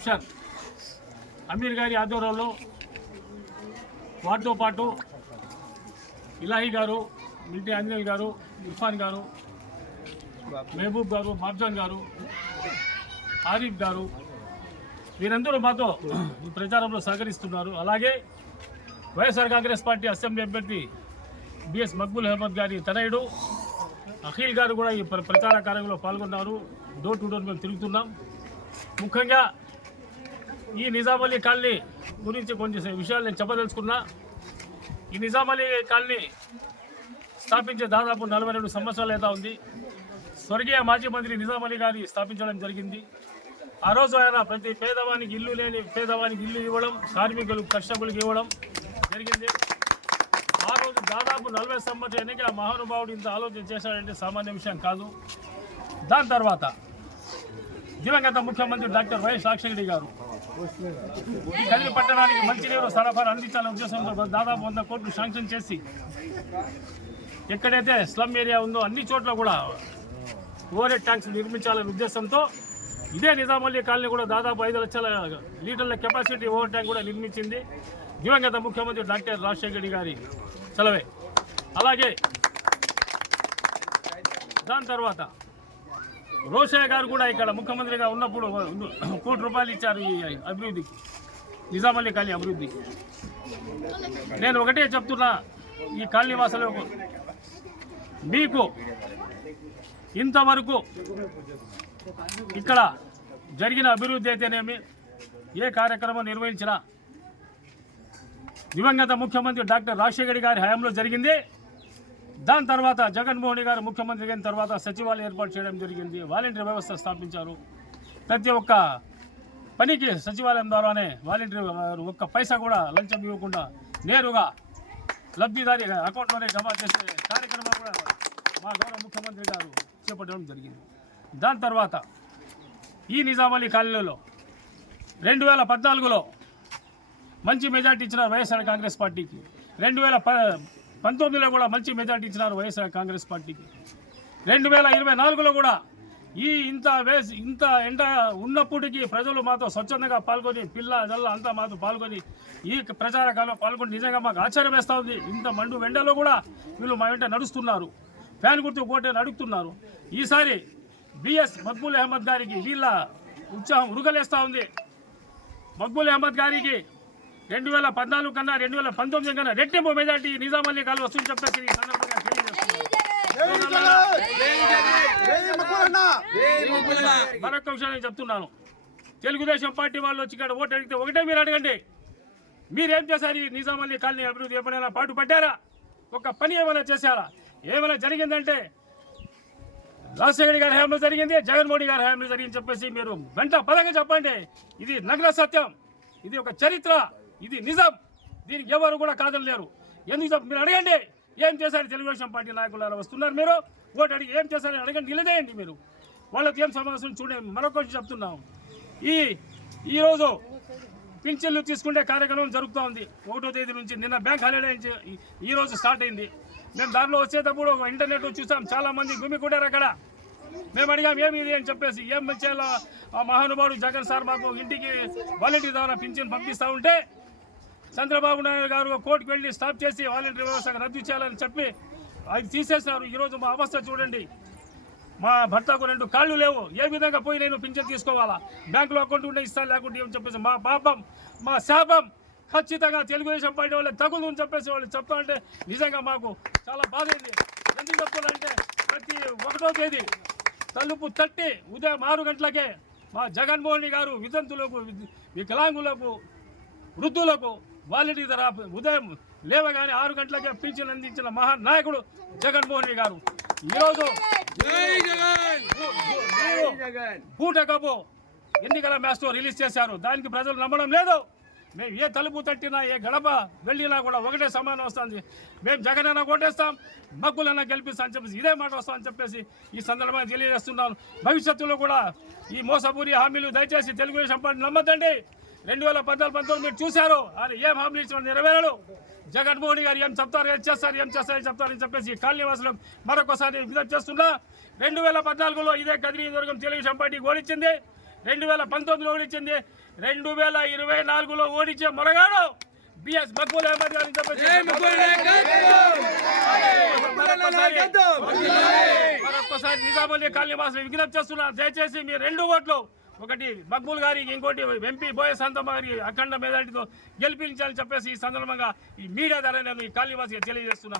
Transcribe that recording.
Option. Aamir గారి ఆధ్వర్యంలో వాటితో పాటు ఇలాహి గారు మిల్టీ ఆంజనేయులు గారు ఇర్ఫాన్ గారు మహబూబ్ గారు మార్జాన్ గారు ఆరిఫ్ గారు వీరందరూ మాతో ఈ ప్రచారంలో సహకరిస్తున్నారు. అలాగే వైఎస్ఆర్ కాంగ్రెస్ పార్టీ అసెంబ్లీ అభ్యర్థి బిఎస్ మక్బుల్ అహ్మద్ గారి తనయుడు అఖిల్ గారు కూడా ఈ ప్ర- ప్రచార కార్యంలో పాల్గొన్నారు. డోర్ టు డోర్ మేము తిరుగుతున్నాం. ముఖ్యంగా ఈ నిజాం అలీ కాలనీ గురించి కొన్ని విషయాలు నేను చెప్పదలుచుకున్నా. ఈ నిజాం అలీ కాలనీ స్థాపించే దాదాపు నలభై రెండు సంవత్సరాలు అయితే ఉంది? స్వర్గీయ మాజీ మంత్రి నిజాం అలీ గారి స్థాపించడం జరిగింది. ఆ రోజు ఆయన ప్రతి పేదవానికి ఇల్లు లేని పేదవానికి ఇల్లు ఇవ్వడం కార్మికులు కర్షకులకు ఇవ్వడం జరిగింది. ఆ రోజు దాదాపు నలభై సంవత్సరానికి ఆ మహానుభావుడు ఇంత ఆలోచన చేశాడంటే సామాన్య విషయం కాదు. దాని తర్వాత దివంగత ముఖ్యమంత్రి డాక్టర్ వైఎస్ రాజశేఖర గారు కదిరి పట్టణానికి మంచినీరు సరఫరా అందించాలనే ఉద్దేశంతో దాదాపు వంద కోట్లు శాంక్షన్ చేసి ఎక్కడైతే స్లమ్ ఏరియా ఉందో అన్ని చోట్ల కూడా ఓవర్ ట్యాంక్స్ నిర్మించాలనే ఉద్దేశంతో ఇదే నిజామల్లి కాలనీ కూడా దాదాపు ఐదు లక్షల లీటర్ల కెపాసిటీ ఓవర్ ట్యాంక్ కూడా నిర్మించింది. దివంగత ముఖ్యమంత్రి డాక్టర్ రాజశేఖర గారి సెలవే. అలాగే దాని తర్వాత రోషయ్య గారు కూడా ఇక్కడ ముఖ్యమంత్రిగా ఉన్నప్పుడు కోటి రూపాయలు ఇచ్చారు ఈ అభివృద్ధికి. నిజామల్లి కాలనీ అభివృద్ధికి. నేను ఒకటే చెప్తున్నా ఈ కాలనీ వాసులకు మీకు ఇంతవరకు ఇక్కడ జరిగిన అభివృద్ధి అయితేనేమి ఏ కార్యక్రమం నిర్వహించినా దివంగత ముఖ్యమంత్రి డాక్టర్ రాజశేఖర్ గారి హయాంలో జరిగింది. దాని తర్వాత జగన్మోహన్ గారు ముఖ్యమంత్రి అయిన తర్వాత సచివాలయం ఏర్పాటు చేయడం జరిగింది. వాలంటీర్ వ్యవస్థ స్థాపించారు. ప్రతి ఒక్క పనికి సచివాలయం ద్వారానే వాలంటీర్ ఒక్క పైసా కూడా లంచం ఇవ్వకుండా నేరుగా లబ్ధిదారి అకౌంట్లోనే జమ చేసే కార్యక్రమం కూడా మా గౌరవ ముఖ్యమంత్రి గారు చేపట్టడం జరిగింది. దాని తర్వాత ఈ నిజామలీ కాలనీలో రెండు వేల పద్నాలుగులో మంచి మెజార్టీ ఇచ్చిన వైఎస్ఆర్ కాంగ్రెస్ పార్టీకి రెండు వేల ప పంతొమ్మిదిలో కూడా మంచి మెజార్టీ ఇచ్చినారు వైఎస్ఆర్ కాంగ్రెస్ పార్టీకి. రెండు వేల ఇరవై నాలుగులో కూడా ఈ ఇంత వేసి ఇంత ఎండ ఉన్నప్పటికీ ప్రజలు మాతో స్వచ్ఛందంగా పాల్గొని పిల్ల జల్ల అంతా మాతో పాల్గొని ఈ ప్రచార కాలంలో పాల్గొని నిజంగా మాకు ఆశ్చర్యం వేస్తూ ఉంది. ఇంత మండు వెండలో కూడా వీళ్ళు మా వెంట నడుస్తున్నారు. ఫ్యాన్ గుర్తు కోటే అడుగుతున్నారు ఈసారి బిఎస్ మక్బూల్ అహ్మద్ గారికి వీళ్ళ ఉత్సాహం ఉరుగలేస్తూ ఉంది. మక్బూల్ అహ్మద్ గారికి రెండు వేల పద్నాలుగు కన్నా రెండు వేల పంతొమ్మిది కన్నా రెట్టింపు మెజార్టీ నిజాం కాలు వస్తుంది చెప్పేసి ఈ సందర్భంగా మరొక విషయం నేను చెప్తున్నాను. తెలుగుదేశం పార్టీ వాళ్ళు వచ్చి ఇక్కడ ఓటు అడిగితే ఒకటే మీరు అడగండి. మీరేం చేశారు? ఈ నిజాం కాలనీ అభివృద్ధి ఎప్పుడైనా పాటు పడ్డారా ఒక పని ఏమైనా చేశారా? ఏమైనా జరిగిందంటే రాజశేఖర్ గారి హయాంలో జరిగింది జగన్మోహన్ గారి హయాంలో జరిగింది చెప్పేసి మీరు వెంట పదంగా చెప్పండి. ఇది నగ్న సత్యం. ఇది ఒక చరిత్ర. ఇది నిజం. దీనికి ఎవరు కూడా కాదనలేరు. ఎందుకు మీరు అడగండి. ఏం చేశారు తెలుగుదేశం పార్టీ నాయకులు వస్తున్నారు మీరు? ఓటు అడిగి ఏం చేశారని అడగండి. నిలదేయండి మీరు. వాళ్ళకి ఏం సమావేశం చూడండి మరొక చెప్తున్నాం. ఈ ఈరోజు పింఛన్లు తీసుకునే కార్యక్రమం జరుగుతూ ఉంది. ఒకటో తేదీ నుంచి నిన్న బ్యాంక్ హాలిడే నుంచి స్టార్ట్ అయింది. మేము దారిలో వచ్చేటప్పుడు ఇంటర్నెట్ చూసాం. చాలామంది గుమికూడారు అక్కడ. మేము అడిగాం ఏమి ఇది? అని చెప్పేసి ఏం చేయాలో? మహానుభావుడు జగన్ సార్ మాకు ఇంటికి వాలంటీర్ ద్వారా పింఛన్ పంపిస్తూ ఉంటే చంద్రబాబు నాయుడు గారు కోర్టుకు వెళ్ళి స్టాప్ చేసి వాలంటీర్ వ్యవస్థ రద్దు చేయాలని చెప్పి అది తీసేసారు ఈరోజు మా అవస్థ చూడండి. మా భర్తకు రెండు కాళ్ళు లేవు. ఏ విధంగా పోయి నేను పింఛన్ తీసుకోవాలా? బ్యాంకులో అకౌంట్ ఉంటే ఇస్తాను లేకుంటే ఏమని చెప్పేసి మా పాపం మా శాపం ఖచ్చితంగా తెలుగుదేశం పార్టీ వాళ్ళకి తగులు అని చెప్పేసి వాళ్ళు చెప్తామంటే నిజంగా మాకు చాలా బాధ అయింది. ఎందుకు చెప్తానంటే ప్రతి ఒకటో తేదీ తలుపు తట్టి ఉదయం ఆరు గంటలకే మా జగన్మోహన్ గారు వితంతులకు వికలాంగులకు వృద్ధులకు వాలంటీ ధర ఉదయం లేవగానే ఆరు గంటలకే పింఛన్ అందించిన మహానాయకుడు జగన్మోహన్ గారు. ఈరోజు భూ- భూ- బూటకపు ఎన్నికల మ్యాచ్తో రిలీజ్ చేశారు. దానికి ప్రజలు నమ్మడం లేదు. మేము ఏ తలుపు తట్టినా ఏ గడప వెళ్ళినా కూడా ఒకటే సమానం వస్తుంది. మేము జగన్ అన్న కొట్టేస్తాం మగ్గులన్న గెలిపిస్తాం అని చెప్పేసి ఇదే మాట వస్తామని చెప్పేసి ఈ సందర్భంగా తెలియజేస్తున్నాను. భవిష్యత్తులో కూడా ఈ మోసపూరి హామీలు దయచేసి తెలుగుదేశం పార్టీ నమ్మద్దండి. రెండు వేల పద్నాలుగు పంతొమ్మిది మీరు చూశారు. అది ఏం హామీలు ఇచ్చిన నెరవేరడు. జగన్మోహన్ గారు ఏం చెప్తారు ఏం చేస్తారు ఏం చేస్తారు ఏం చెప్తారని చెప్పేసి కాలనీవాసులకు మరొకసారి విజ్ఞప్తి చేస్తున్నా. రెండు వేల పద్నాలుగులో ఇదే కదిరి దుర్గం తెలుగుదేశం పార్టీ ఓడించింది. రెండు వేల పంతొమ్మిదిలో ఓడించింది. రెండు వేల ఇరవై నాలుగులో ఓడించే మొరగాడు బిఎస్ మక్బూల్ అహ్మద్ మరొక్కసారి మరొక్కసారి నిజామాబాద్ కాలనీ వాసులు విజ్ఞప్తి చేస్తున్నా దయచేసి మీ రెండు ఓట్లు ఒకటి మక్బూల్ గారికి ఇంకోటి ఎంపీ బోయ శాంతమ్మ గారికి అఖండ మెజార్టీతో గెలిపించాలని చెప్పేసి ఈ సందర్భంగా ఈ మీడియా ద్వారా నేను ఈ కాళీవాసిగా తెలియజేస్తున్నా